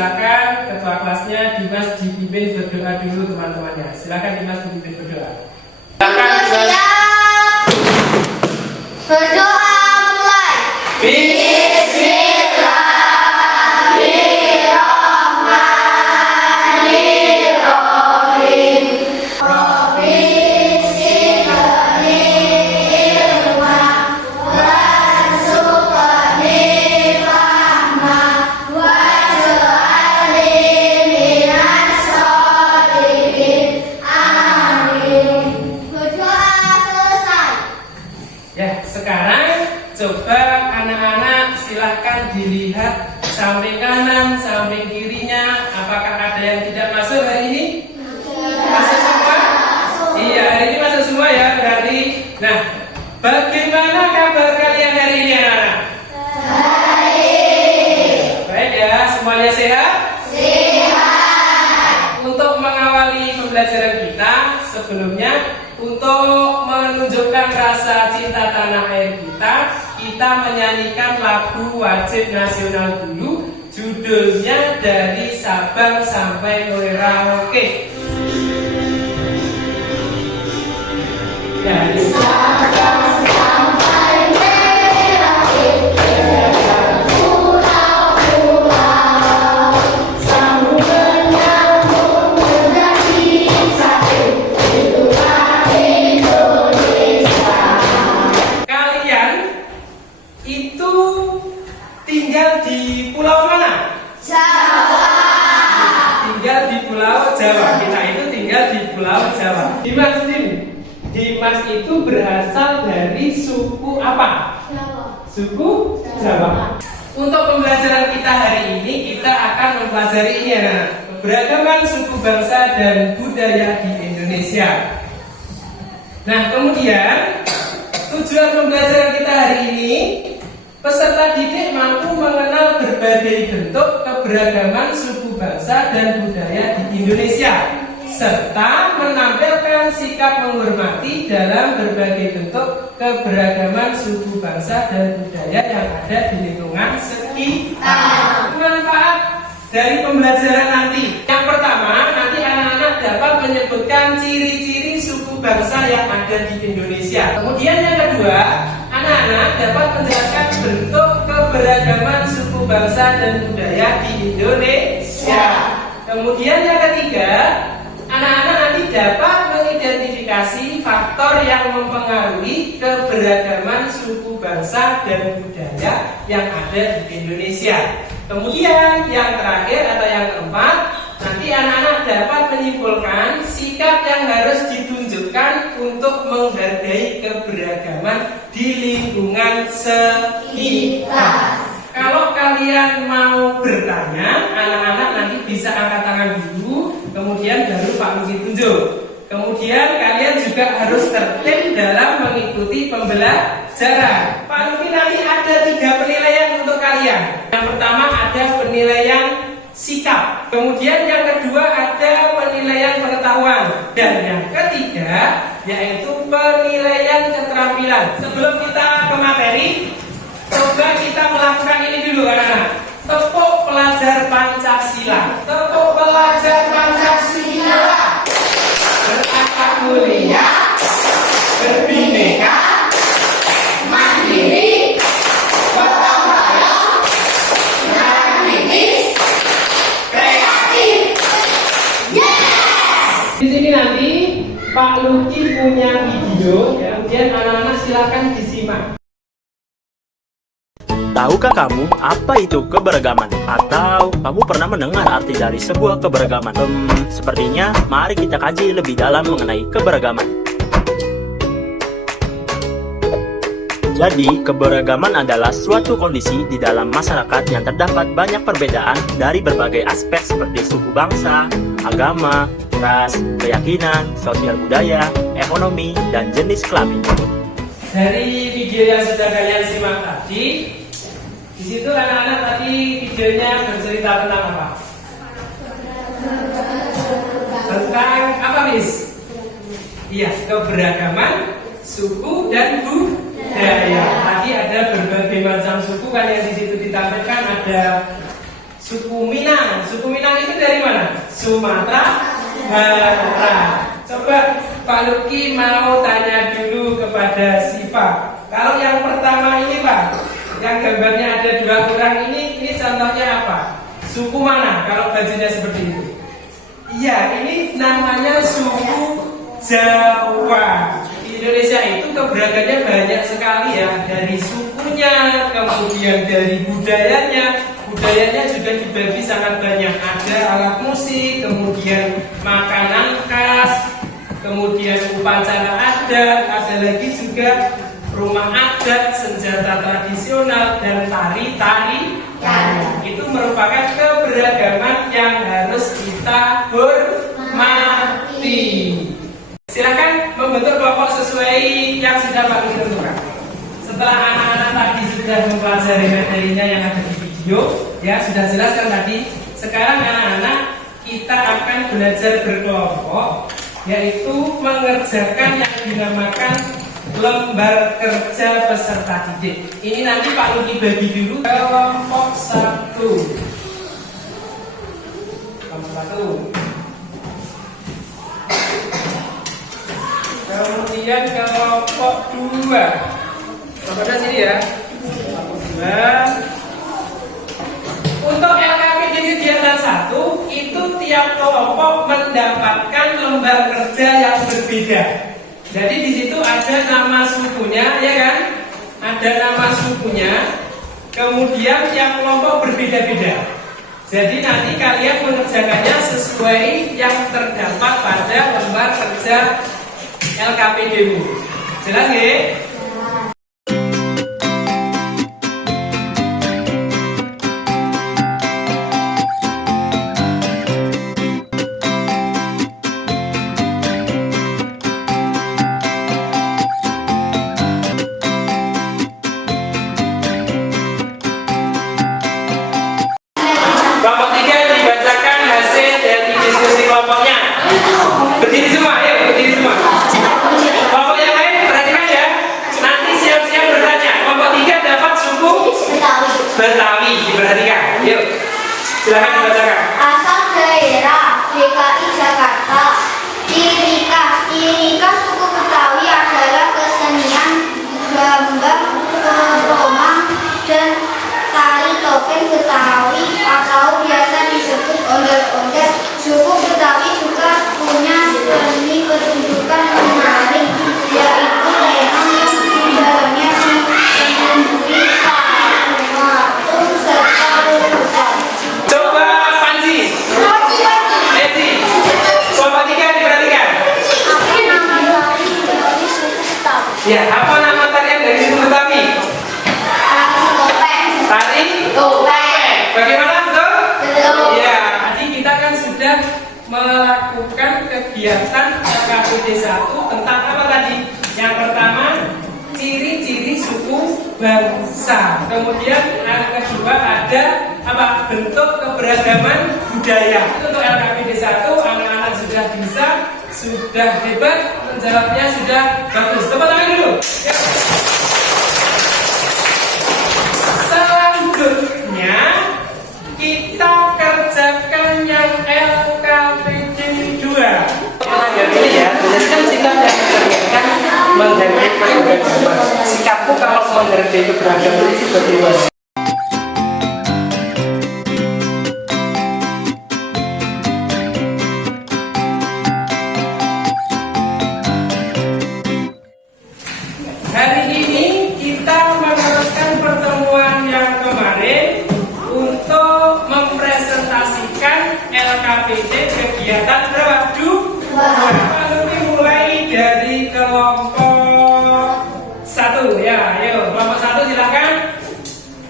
silakan ketua kelasnya Dimas dipimpin berdoa dulu teman-temannya. Silakan Dimas dipimpin berdoa. Siap. Berdoa mulai. Bismillahirrahmanirrahim. Sekarang coba anak-anak silahkan dilihat samping kanan, samping kirinya. Apakah ada yang tidak masuk hari ini? Masuk semua? Iya, hari ini masuk semua ya berarti. Nah, bagaimana kabar kalian hari ini anak-anak? Baik ya, semuanya sehat? Untuk mengawali pembelajaran kita sebelumnya, untuk menunjukkan rasa cinta tanah air kita menyanyikan lagu wajib nasional dulu. Judulnya Dari Sabang Sampai Merauke. Dari Sabang sampai Merauke, pulau-pulau, sambung menyambung menjadi satu. Itulah Indonesia. Kalian itu tinggal di pulau mana? Jawa. Tinggal di pulau Jawa. Kita itu tinggal di pulau Jawa. Dimas itu berasal dari suku apa? Jawa. Suku Jawa. Untuk pembelajaran kita hari ini, kita akan mempelajari ini anak, keberagaman suku bangsa dan budaya di Indonesia. Nah, kemudian tujuan pembelajaran kita hari ini, peserta didik mampu mengenal berbagai bentuk keberagaman suku bangsa dan budaya di Indonesia, serta menampilkan sikap menghormati dalam berbagai bentuk keberagaman suku bangsa dan budaya yang ada di lingkungan sekitar. Manfaat dari pembelajaran nanti, yang pertama, nanti anak-anak dapat menyebutkan ciri-ciri suku bangsa yang ada di Indonesia. Kemudian yang kedua, anak-anak dapat menjelaskan bentuk keberagaman suku bangsa dan budaya di Indonesia. Kemudian yang ketiga, anak-anak nanti dapat mengidentifikasi faktor yang mempengaruhi keberagaman suku bangsa dan budaya yang ada di Indonesia. Kemudian yang terakhir atau yang keempat, nanti anak-anak dapat menyimpulkan sikap yang harus ditunjukkan untuk menghargai keberagaman di lingkungan sekitar. Kalau kalian mau bertanya, anak-anak nanti bisa angkat tangan dulu, kemudian baru Pak Luki tunjuk. Kemudian kalian juga harus tertib dalam mengikuti pembelajaran. Pak Luki nanti ada 3 penilaian untuk kalian. Yang pertama ada penilaian sikap. Kemudian yang kedua ada penilaian pengetahuan. Dan yang ketiga yaitu penilaian keterampilan. Sebelum kita ke materi, coba kita melakukan ini dulu anak-anak. Tepuk pelajar Pancasila. Tepuk pelajar Pancasila. Berakhlak mulia, berbineka, mandiri, gotong royong, kritis, kreatif. Yes! Di sini nanti Pak Luki punya video, kemudian anak-anak silakan disimak. Tahukah kamu apa itu keberagaman? Atau kamu pernah mendengar arti dari sebuah keberagaman? Sepertinya mari kita kaji lebih dalam mengenai keberagaman. Jadi, keberagaman adalah suatu kondisi di dalam masyarakat yang terdapat banyak perbedaan dari berbagai aspek seperti suku bangsa, agama, ras, keyakinan, sosial budaya, ekonomi, dan jenis kelamin. Dari video yang sudah kalian simak tadi, di situ anak-anak tadi videonya bercerita tentang apa? Tentang apa, Miss? Iya, keberagaman suku dan budaya. Tadi ada berbagai macam suku kan yang di situ ditampilkan, ada Suku Minang. Suku Minang itu dari mana? Sumatera Barat. Coba Pak Luki mau tanya dulu kepada Siva. Kalau yang pertama ini Pak, yang gambarnya ada 2 orang ini contohnya apa? Suku mana kalau bajunya seperti itu? Iya, ini namanya suku Jawa. Di Indonesia itu keberagamannya banyak sekali ya. Dari sukunya, kemudian dari budayanya. Budayanya juga dibagi sangat banyak. Ada alat musik, kemudian makanan khas, kemudian upacara adat, ada lagi juga rumah adat, senjata tradisional, dan tari-tari. Itu merupakan keberagaman yang harus kita hormati. Silakan membentuk kelompok sesuai yang sudah Pak Luki tentukan. Setelah anak-anak tadi sudah mempelajari materinya yang ada di video, ya sudah jelas kan tadi. Sekarang anak-anak kita akan belajar berkelompok, yaitu mengerjakan yang dinamakan lembar kerja peserta didik. Ini nanti Pak Luki bagi dulu kelompok 1. Kelompok 1. Kemudian kelompok 2. Kelompoknya sini ya. Kelompok 2. Untuk LKPD kegiatan 1 itu tiap kelompok mendapatkan lembar kerja yang berbeda. Jadi di situ ada nama sukunya, ya kan? Ada nama sukunya. Kemudian tiap kelompok berbeda-beda. Jadi nanti kalian mengerjakannya sesuai yang terdapat pada lembar kerja LKPD-mu. Jelas nggih? Kelompok 3 dibacakan hasil dari diskusi kelompoknya. Berdiri semua, ya, berdiri semua. Kelompok yang lain perhatikan ya. Nanti siap-siap bertanya. Kelompok 3 dapat suku Betawi. Diperhatikan. Yuk, silakan dibacakan. Asal daerah DKI Jakarta. Irika suku Betawi adalah kesenian gambar keromang dan tari topeng Betawi atau biasa disebut ondel-ondel. Suku Betawi juga punya seni pertunjukan menarik, yaitu lenong yang di dalamnya menembui patung serta lukisan. Coba Panji. Edi. Kelompok 3 diperhatikan. Apa nama tari dari suku Betawi? Ya, apa nama tarian dari suku Betawi? Tari topeng. Tari Topeng. Bagaimana, betul? Betul. Ya, tadi kita kan sudah melakukan kegiatan LKPD 1 tentang apa tadi? Yang pertama, ciri-ciri suku bangsa. Kemudian yang kedua ada apa? Bentuk keberagaman budaya. Untuk LKPD 1 anak-anak sudah bisa, sudah hebat, menjawabnya sudah bagus. Tepuk tangan dulu. Ya. Selanjutnya kita kerjakan yang LKPD 2. Ini ya, jelaskan sikap yang mencerminkan menghargai keberagaman. Sikapku kalau menghargai keberagaman itu bagaimana? Hari ini kita meneruskan pertemuan yang kemarin untuk mempresentasikan LKPD kegiatan berapa? 2. Lalu mulai dari kelompok 1 ya. Ayo, kelompok 1 silakan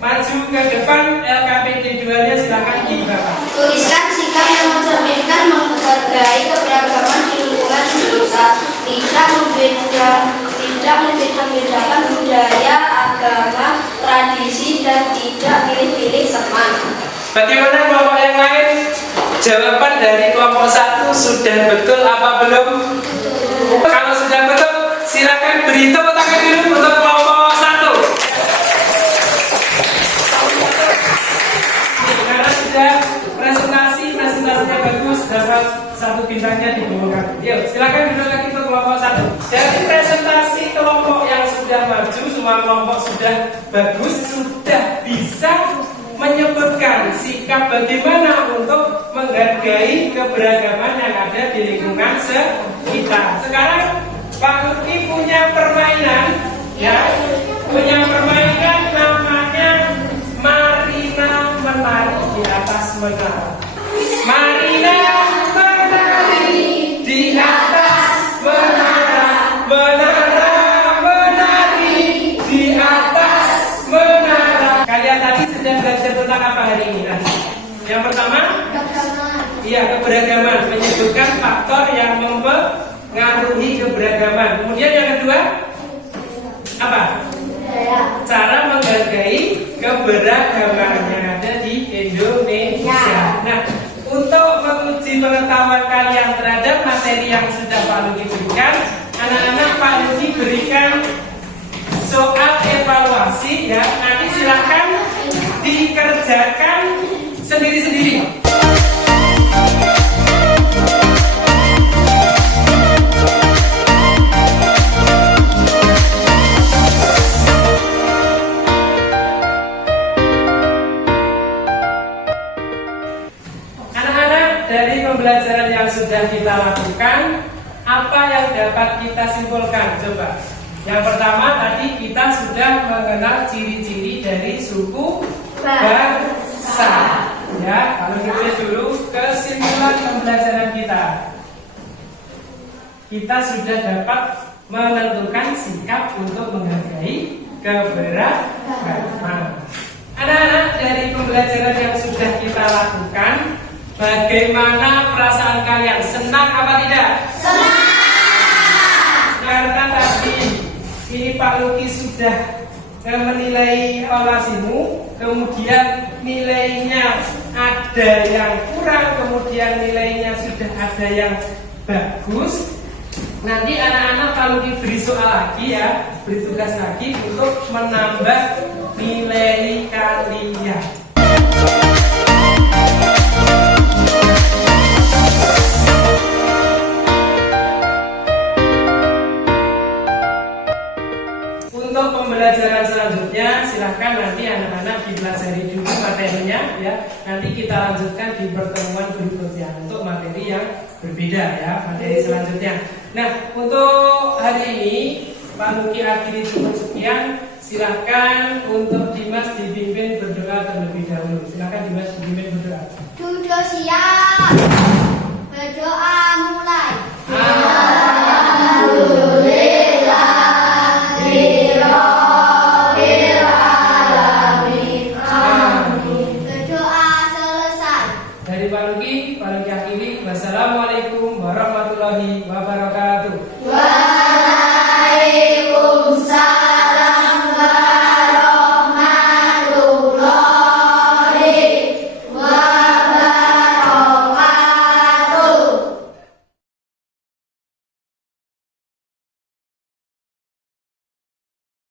maju ke depan. LKPD 2-nya silakan di bawah. Tuliskan sikap yang mencerminkan menghargai keberagaman di lingkungan desa, tidak membeda-bedakan budaya, agama, tradisi, dan tidak pilih-pilih teman. Bagaimana kelompok yang lain? Jawaban dari kelompok 1 sudah betul apa belum? Kalau sudah betul, silakan beri tepuk tangan dulu untuk kelompok 1. Karena sudah semua kelompok sudah bagus, sudah bisa menyebutkan sikap bagaimana untuk menghargai keberagaman yang ada di lingkungan sekitar. Sekarang Pak Lutfi punya permainan, ya, punya permainan namanya Marina menari di atas menara. Marina menari di atas menara, menara menari di atas menara. Kalian tadi sudah belajar tentang apa hari ini? Yang pertama, iya, keberagaman, menyebutkan faktor yang mempengaruhi keberagaman. Kemudian yang kedua, apa? Cara menghargai keberagaman yang ada di Indonesia. Nah, untuk menguji pengetahuan kalian terhadap materi yang sudah Pak Luki berikan, anak-anak Pak Luki berikan soal evaluasi, ya. Nanti silahkan dikerjakan sendiri-sendiri. Dari pembelajaran yang sudah kita lakukan, apa yang dapat kita simpulkan? Coba. Yang pertama tadi kita sudah mengenal ciri-ciri dari suku bangsa. Ya, kalau kita dulu kesimpulan pembelajaran kita. Kita sudah dapat menentukan sikap untuk menghargai keberagaman. Anak-anak, dari pembelajaran yang sudah kita lakukan, bagaimana perasaan kalian? Senang apa tidak? Senang! Karena tadi ini Pak Luki sudah menilai evaluasimu, kemudian nilainya ada yang kurang, kemudian nilainya sudah ada yang bagus. Nanti anak-anak Pak Luki beri soal lagi, ya, beri tugas lagi untuk menambah nilai kalian. Untuk pembelajaran selanjutnya, silahkan nanti anak-anak dipelajari dulu materinya, ya. Nanti kita lanjutkan di pertemuan berikutnya untuk materi yang berbeda, ya, materi selanjutnya. Nah, untuk hari ini Pak Luki akhiri cukup sekian. Silahkan untuk Dimas dipimpin berdoa terlebih dahulu. Silahkan Dimas dipimpin berdoa. Duduk siap. Berdoa mulai. Berdoa selesai. Dari Pak Luki akhiri. Wassalamualaikum warahmatullahi wabarakatuh.